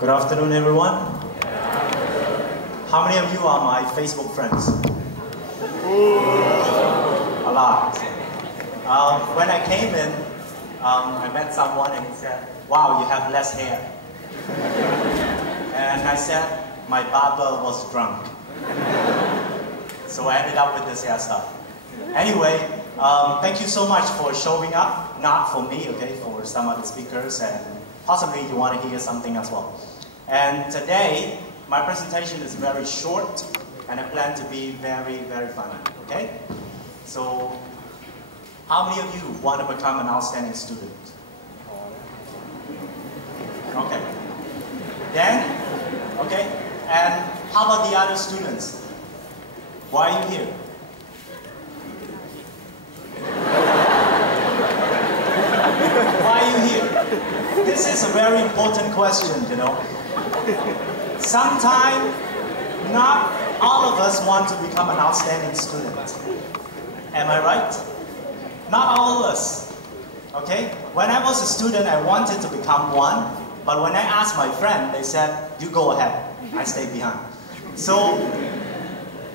Good afternoon, everyone. How many of you are my Facebook friends? A lot. When I came in, I met someone and he said, "Wow, you have less hair." And I said, "My barber was drunk." So I ended up with this hairstyle. Anyway, thank you so much for showing up. Not for me, okay, for some other speakers, and possibly you want to hear something as well. And today, my presentation is very short, and I plan to be very, very fun, okay? So, how many of you want to become an outstanding student? Okay. Then, okay, and how about the other students? Why are you here? Why are you here? This is a very important question, you know. Sometimes, not all of us want to become an outstanding student. Am I right? Not all of us. Okay? When I was a student, I wanted to become one, but when I asked my friend, they said, "You go ahead." I stayed behind. So,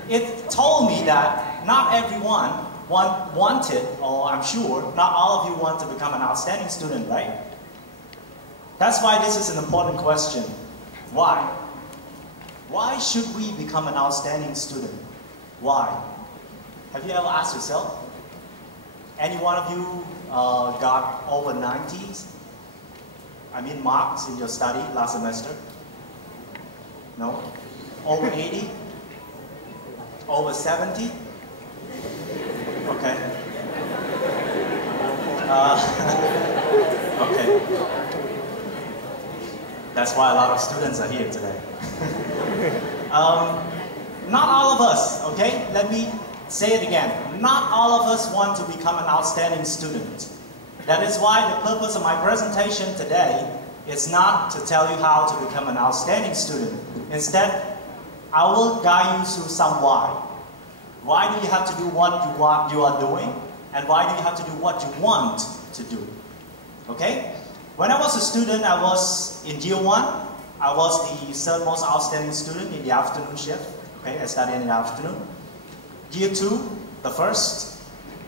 it told me that not everyone wanted, or I'm sure, not all of you want to become an outstanding student, right? That's why this is an important question. Why? Why should we become an outstanding student? Why? Have you ever asked yourself? Any one of you got over 90s? I mean marks in your study last semester? No? Over 80? Over 70? Okay. Okay. That's why a lot of students are here today. Not all of us, okay? Let me say it again. Not all of us want to become an outstanding student. That is why the purpose of my presentation today is not to tell you how to become an outstanding student. Instead, I will guide you through some why. Why do you have to do what you are doing? And why do you have to do what you want to do? Okay? When I was a student, I was in year 1. I was the third most outstanding student in the afternoon shift. Okay, I studied in the afternoon. Year 2, the first.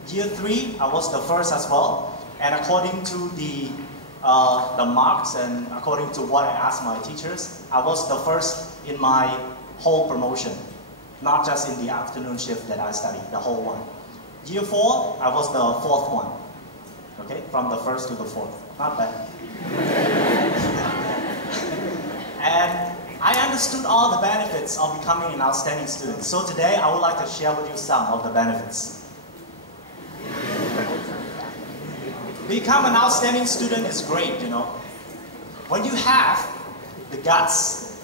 Year 3, I was the first as well. And according to the marks and according to what I asked my teachers, I was the first in my whole promotion. Not just in the afternoon shift that I studied, the whole one. Year 4, I was the 4th one. Okay, from the 1st to the 4th. Not bad. And I understood all the benefits of becoming an outstanding student. So today, I would like to share with you some of the benefits. Become an outstanding student is great, you know. When you have the guts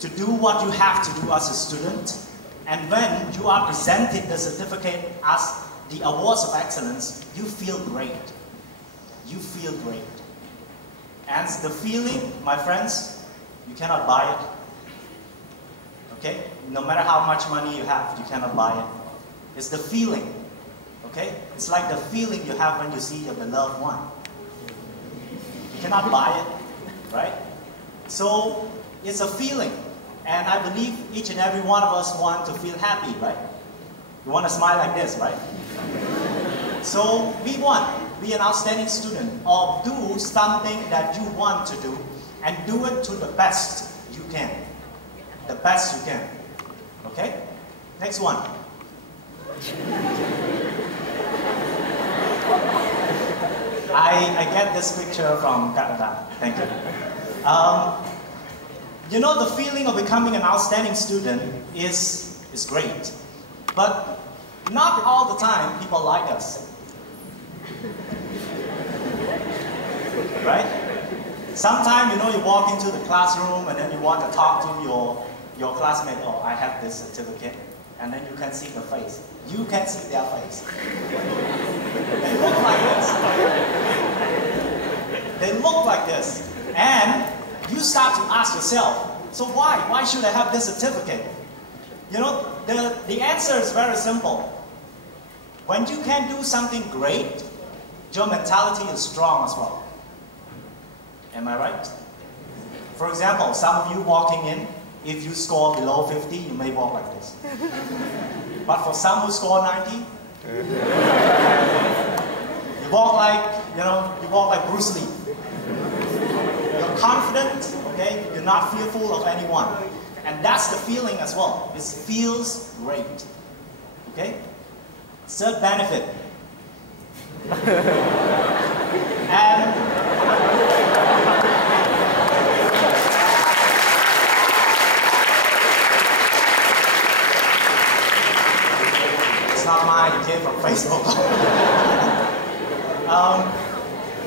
to do what you have to do as a student, and when you are presented the certificate as the awards of excellence, you feel great. You feel great. And the feeling, my friends, you cannot buy it. Okay? No matter how much money you have, you cannot buy it. It's the feeling. Okay? It's like the feeling you have when you see your beloved one. You cannot buy it, right? So, it's a feeling. And I believe each and every one of us want to feel happy, right? You want to smile like this, right? So, be one. Be an outstanding student, or do something that you want to do, and do it to the best you can. The best you can. Okay? Next one. I get this picture from Canada. Thank you. You know, the feeling of becoming an outstanding student is great. But not all the time people like us. Right? Sometimes, you know, you walk into the classroom and then you want to talk to your classmate. "Oh, I have this certificate." And then you can see the face. You can see their face. They look like this. They look like this. And you start to ask yourself, so why? Why should I have this certificate? You know, the answer is very simple. When you can do something great, your mentality is strong as well. Am I right? For example, some of you walking in, if you score below 50, you may walk like this. But for some who score 90, you walk like, you walk like Bruce Lee. You're confident, okay? You're not fearful of anyone. And that's the feeling as well. It feels great, okay? Third benefit. And it's not mine, it came from Facebook.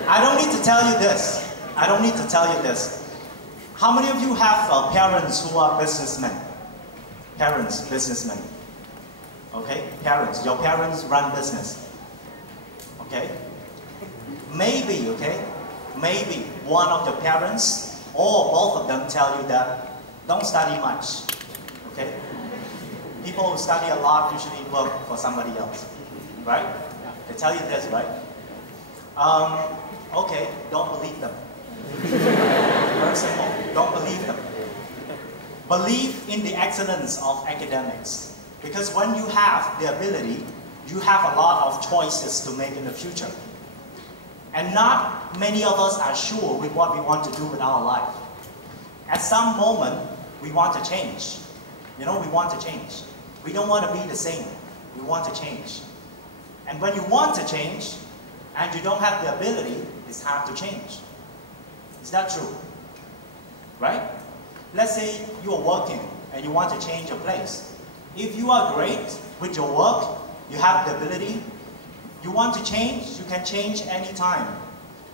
I don't need to tell you this. I don't need to tell you this. How many of you have parents who are businessmen? Parents, businessmen. Okay? Parents. Your parents run business. Okay? Maybe, okay? Maybe one of the parents or both of them tell you that don't study much. Okay? People who study a lot usually work for somebody else. Right? They tell you this, right? Okay, don't believe them. Very simple. Don't believe them. Believe in the excellence of academics. Because when you have the ability, you have a lot of choices to make in the future. And not many of us are sure with what we want to do with our life. At some moment, we want to change. We want to change. We don't want to be the same. We want to change. And when you want to change, and you don't have the ability, it's hard to change. Is that true? Right? Let's say you are working and you want to change your place. If you are great with your work, you have the ability, you want to change, you can change anytime.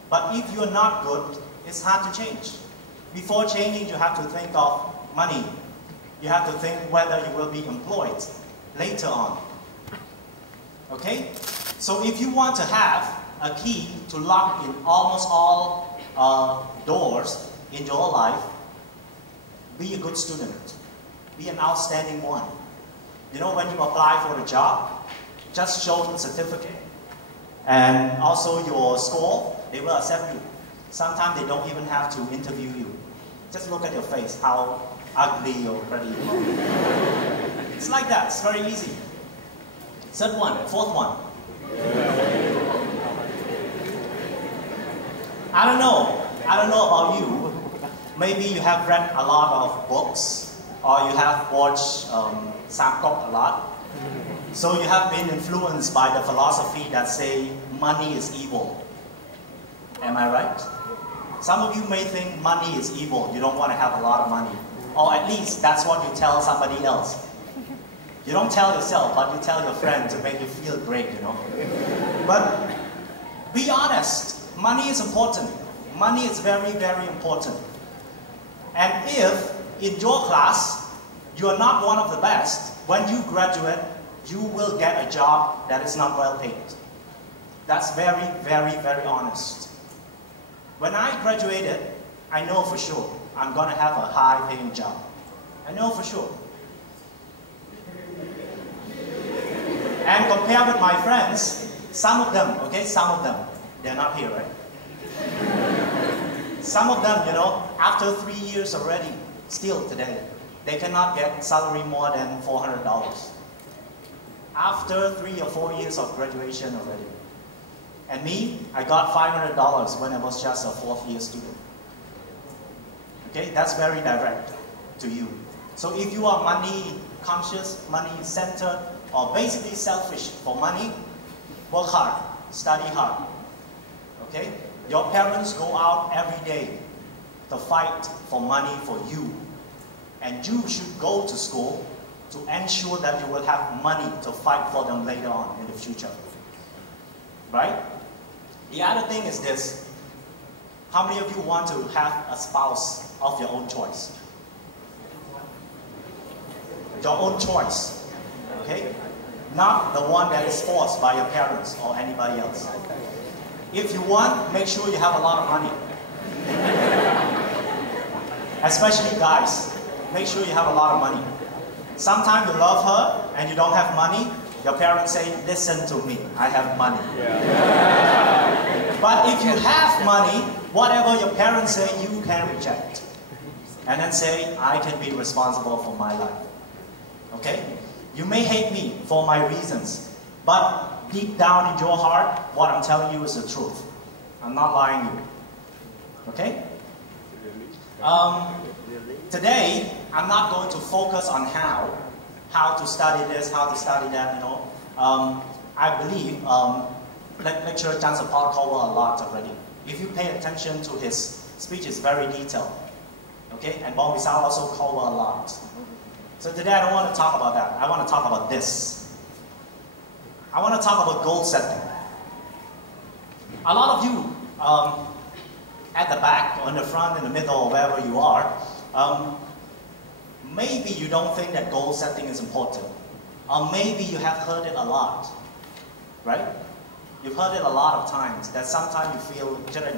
But if you're not good, it's hard to change. Before changing, you have to think of money. You have to think whether you will be employed later on. Okay? So if you want to have a key to lock in almost all doors in your life, be a good student. Be an outstanding one. When you apply for a job, just show the certificate and also your score, they will accept you. Sometimes they don't even have to interview you. Just look at your face, how ugly or pretty you are. It's like that, it's very easy. Third one, fourth one. I don't know about you. Maybe you have read a lot of books, or you have watched Samkok a lot. So you have been influenced by the philosophy that say money is evil. Am I right? Some of you may think money is evil. You don't want to have a lot of money. Or at least that's what you tell somebody else. You don't tell yourself, but you tell your friend to make you feel great, But be honest. Money is important. Money is very, very important. And if in your class you are not one of the best, when you graduate, you will get a job that is not well paid. That's very, very, very honest. When I graduated, I know for sure I'm going to have a high-paying job. I know for sure. And compared with my friends, some of them, they're not here, right? Some of them, after 3 years already, still today, they cannot get salary more than $400. After 3 or 4 years of graduation already. And me, I got $500 when I was just a 4th year student. Okay, that's very direct to you. So if you are money conscious, money centered, or basically selfish for money, work hard, study hard. Okay? Your parents go out every day to fight for money for you. And you should go to school to ensure that you will have money to fight for them later on in the future. Right? The other thing is this. How many of you want to have a spouse of your own choice? Your own choice. Okay? Not the one that is forced by your parents or anybody else. If you want, make sure you have a lot of money. Especially guys. Make sure you have a lot of money. Sometimes you love her and you don't have money. Your parents say, listen to me, I have money. Yeah. But if you have money, whatever your parents say, you can reject. and then say, I can be responsible for my life. Okay? You may hate me for my reasons, but deep down in your heart, what I'm telling you is the truth. I'm not lying to you. Okay? Today, I'm not going to focus on how to study this, how to study that, you know. I believe lecturer Chan Sapal covered a lot already. If you pay attention to his speech, it's very detailed. Okay? And Bong Visal also covered a lot. So today I don't want to talk about that. I want to talk about this. I want to talk about goal setting. A lot of you at the back, or in the front, in the middle, or wherever you are, maybe you don't think that goal setting is important. Or maybe you have heard it a lot, right? You've heard it a lot of times, that sometimes you feel judged.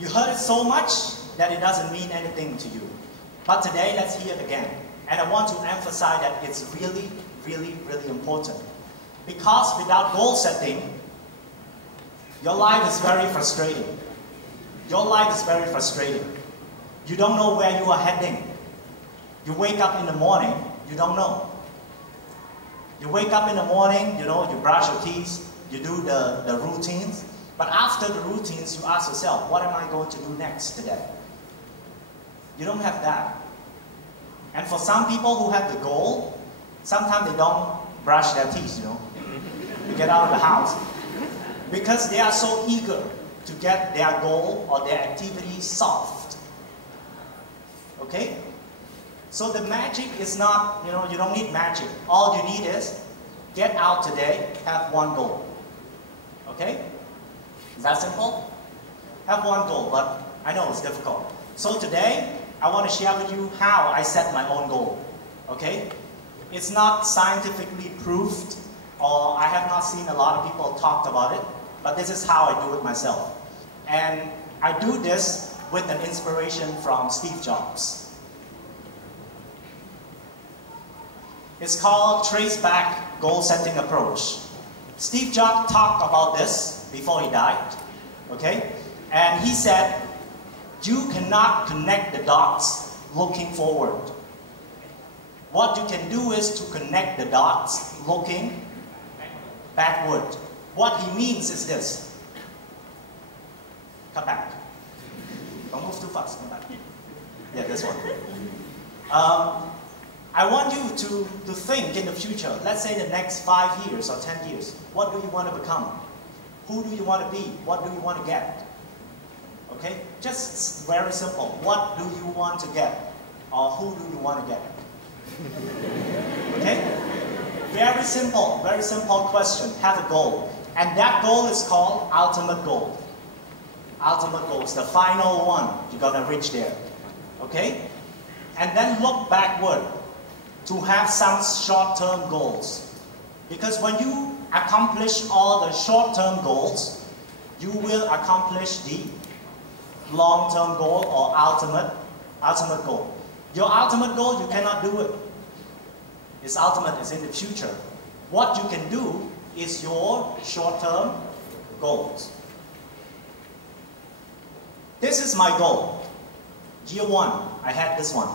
You heard it so much that it doesn't mean anything to you. But today, let's hear it again. And I want to emphasize that it's really, really, really important. Because without goal setting, your life is very frustrating. Your life is very frustrating. You don't know where you are heading. You wake up in the morning, you don't know. You wake up in the morning, you know, you brush your teeth, you do the routines. But after the routines, you ask yourself, what am I going to do next today? You don't have that. And for some people who have the goal, sometimes they don't brush their teeth, you know, to get out of the house. Because they are so eager to get their goal or their activity solved. Okay? So the magic is not, you know, you don't need magic. All you need is get out today, have one goal. Okay? Is that simple? Have one goal, but I know it's difficult. So today, I want to share with you how I set my own goal. Okay? It's not scientifically proved, or I have not seen a lot of people talk about it, but this is how I do it myself. And I do this with an inspiration from Steve Jobs. It's called Trace Back Goal Setting Approach. Steve Jobs talked about this before he died, okay? And he said, you cannot connect the dots looking forward. What you can do is to connect the dots looking backward. What he means is this. Come back. Don't move too fast. Come back. Yeah, this one. I want you to think in the future, let's say the next 5 years or 10 years. What do you want to become? Who do you want to be? What do you want to get? Okay? Just very simple. What do you want to get? Or who do you want to get? Okay? Very simple question. Have a goal. And that goal is called ultimate goal. Ultimate goal is the final one. You're going to reach there. Okay? And then look backward to have some short-term goals. Because when you accomplish all the short-term goals, you will accomplish the long-term goal or ultimate goal. Your ultimate goal, you cannot do it. It's ultimate, it's in the future. What you can do is your short-term goals. This is my goal. Year 1, I had this one.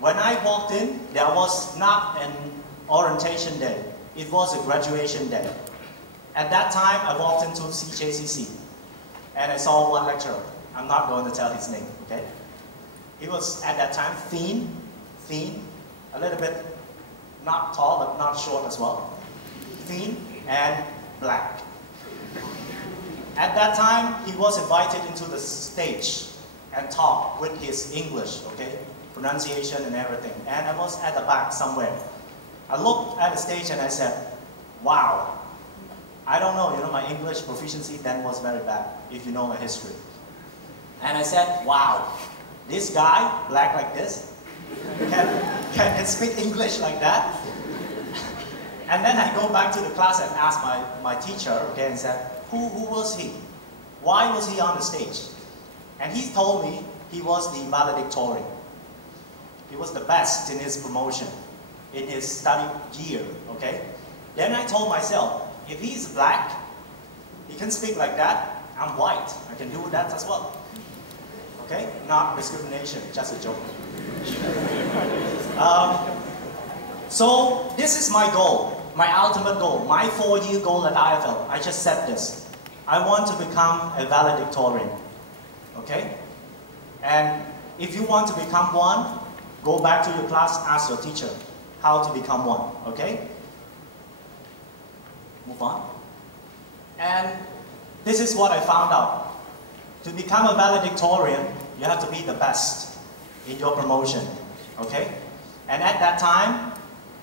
When I walked in, there was not an orientation day. It was a graduation day. At that time, I walked into CJCC. And I saw one lecturer. I'm not going to tell his name, okay? He was, at that time, thin, a little bit, not tall, but not short as well. Thin and black. At that time, he was invited into the stage and talked with his English, okay? Pronunciation and everything. And I was at the back somewhere. I looked at the stage and I said, wow. I don't know, you know, my English proficiency then was very bad, if you know my history. And I said, wow, this guy, black like this, can speak English like that. And then I go back to the class and ask my teacher, okay, and said, who was he? Why was he on the stage? And he told me he was the valedictorian. He was the best in his promotion, in his study year, okay? Then I told myself, if he's black, he can speak like that, I'm white. I can do that as well. Okay? Not discrimination, just a joke. So this is my goal, my ultimate goal, my 4-year goal at IFL. I just said this. I want to become a valedictorian. Okay? And if you want to become one, go back to your class, ask your teacher how to become one. Okay? Move on. And this is what I found out. To become a valedictorian, you have to be the best in your promotion. Okay? And at that time,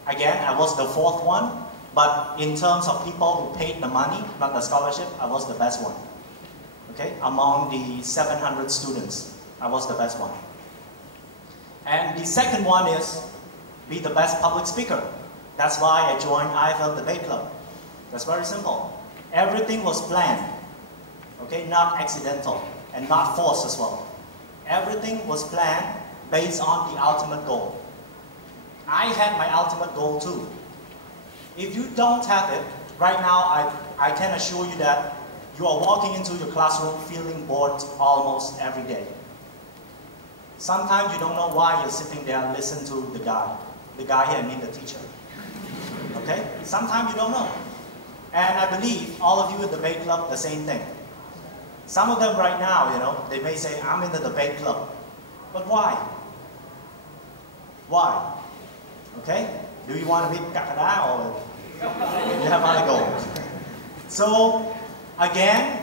again, I was the 4th one, but in terms of people who paid the money, not the scholarship, I was the best one. Okay? Among the 700 students, I was the best one. And the second one is be the best public speaker. That's why I joined IFL Debate Club. That's very simple. Everything was planned. Okay? Not accidental and not forced as well. Everything was planned based on the ultimate goal. I had my ultimate goal too. If you don't have it, right now I can assure you that you are walking into your classroom feeling bored almost every day. Sometimes you don't know why you're sitting there and listen to the guy. The guy here, I mean the teacher. Okay? Sometimes you don't know. And I believe all of you in the debate club, the same thing. Some of them right now, you know, they may say, I'm in the debate club. But why? Why? Okay? Do you want to be kakada or you have other goals? So, again,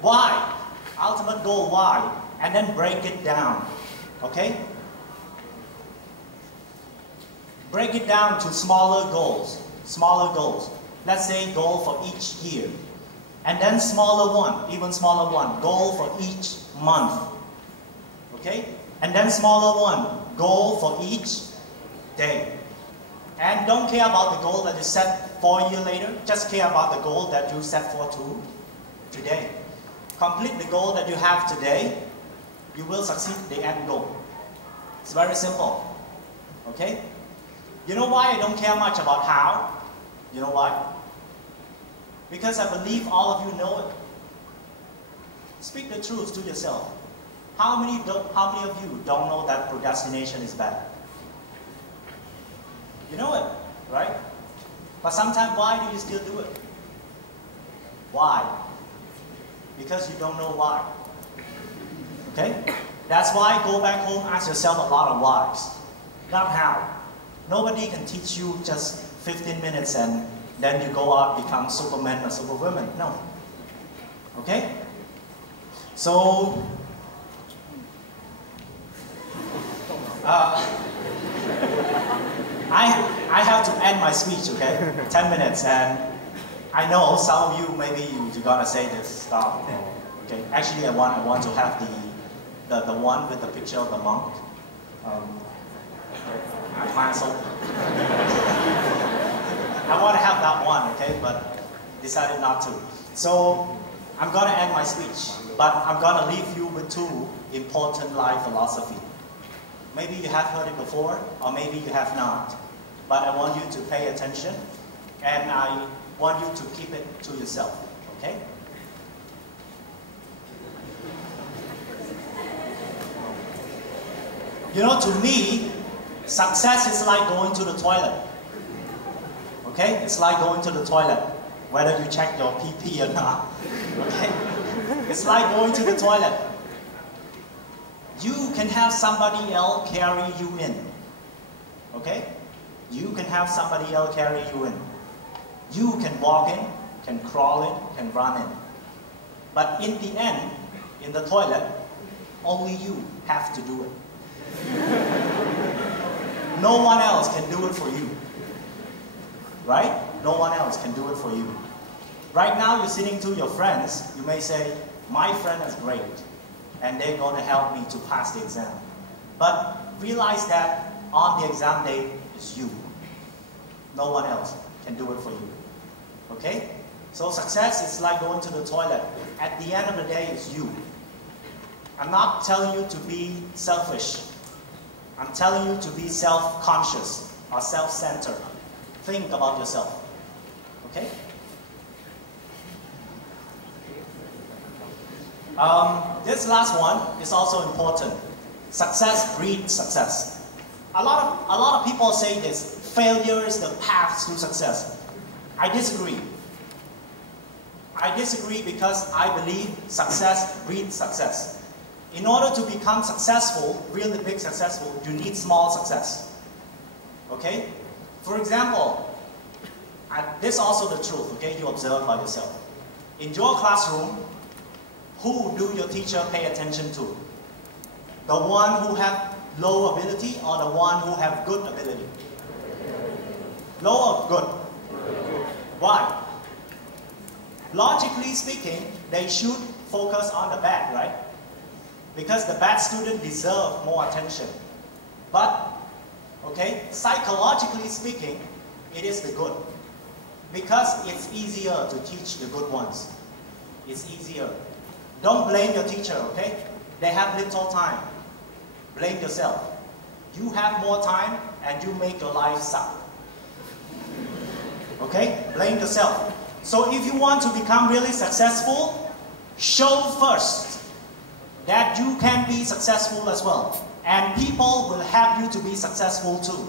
why? Ultimate goal, why? And then break it down. Okay? Break it down to smaller goals. Smaller goals. Let's say goal for each year. And then smaller one, even smaller one, goal for each month. Okay? And then smaller one, goal for each day. And don't care about the goal that you set 4 years later. Just care about the goal that you set for today. Complete the goal that you have today. You will succeed the end goal. It's very simple. Okay? You know why I don't care much about how? You know why? Because I believe all of you know it. Speak the truth to yourself. How many of you don't know that procrastination is bad? You know it, right? But sometimes why do you still do it? Why? Because you don't know why. Okay? That's why go back home, ask yourself a lot of whys. Not how. Nobody can teach you just 15 minutes and then you go out become Superman or Superwoman. No. Okay? So, I have to end my speech, okay? 10 minutes, and I know some of you, maybe you're gonna say this stuff. Okay, actually I want to have the one with the picture of the monk. I want to have that one, okay, but decided not to. So I'm gonna end my speech, but I'm gonna leave you with 2 important life philosophy. Maybe you have heard it before, or maybe you have not. But I want you to pay attention, and I want you to keep it to yourself, okay? You know, to me, success is like going to the toilet. Okay? It's like going to the toilet, whether you check your PP or not. Okay? It's like going to the toilet. You can have somebody else carry you in. Okay? You can have somebody else carry you in. You can walk in, can crawl in, can run in. But in the end, in the toilet, only you have to do it. No one else can do it for you. Right? No one else can do it for you. Right now, you're sitting to your friends. You may say, my friend is great, and they're going to help me to pass the exam. But realize that on the exam day, it's you. No one else can do it for you. Okay? So success is like going to the toilet. At the end of the day, it's you. I'm not telling you to be selfish. I'm telling you to be self-conscious or self-centered. Think about yourself. Okay? This last one is also important. Success breeds success. A lot of people say this, failure is the path to success. I disagree. I disagree because I believe success breeds success. In order to become successful, really big successful, you need small success. Okay? For example, this is also the truth, okay? You observe by yourself. In your classroom, who do your teacher pay attention to? The one who have low ability or the one who have good ability? Low or good? Why? Logically speaking, they should focus on the bad, right? Because the bad student deserve more attention. But, okay, psychologically speaking, it is the good. Because it's easier to teach the good ones. It's easier. Don't blame your teacher, okay? They have little time. Blame yourself. You have more time and you make your life suck. Okay? Blame yourself. So if you want to become really successful, show first that you can be successful as well. And people will help you to be successful too.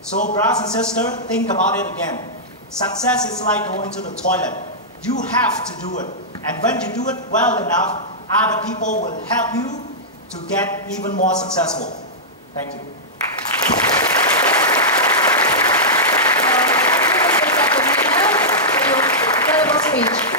So brothers and sisters, think about it again. Success is like going to the toilet. You have to do it. And when you do it well enough, other people will help you to get even more successful. Thank you. Thank you, Mr. Sapomina, for your incredible speech.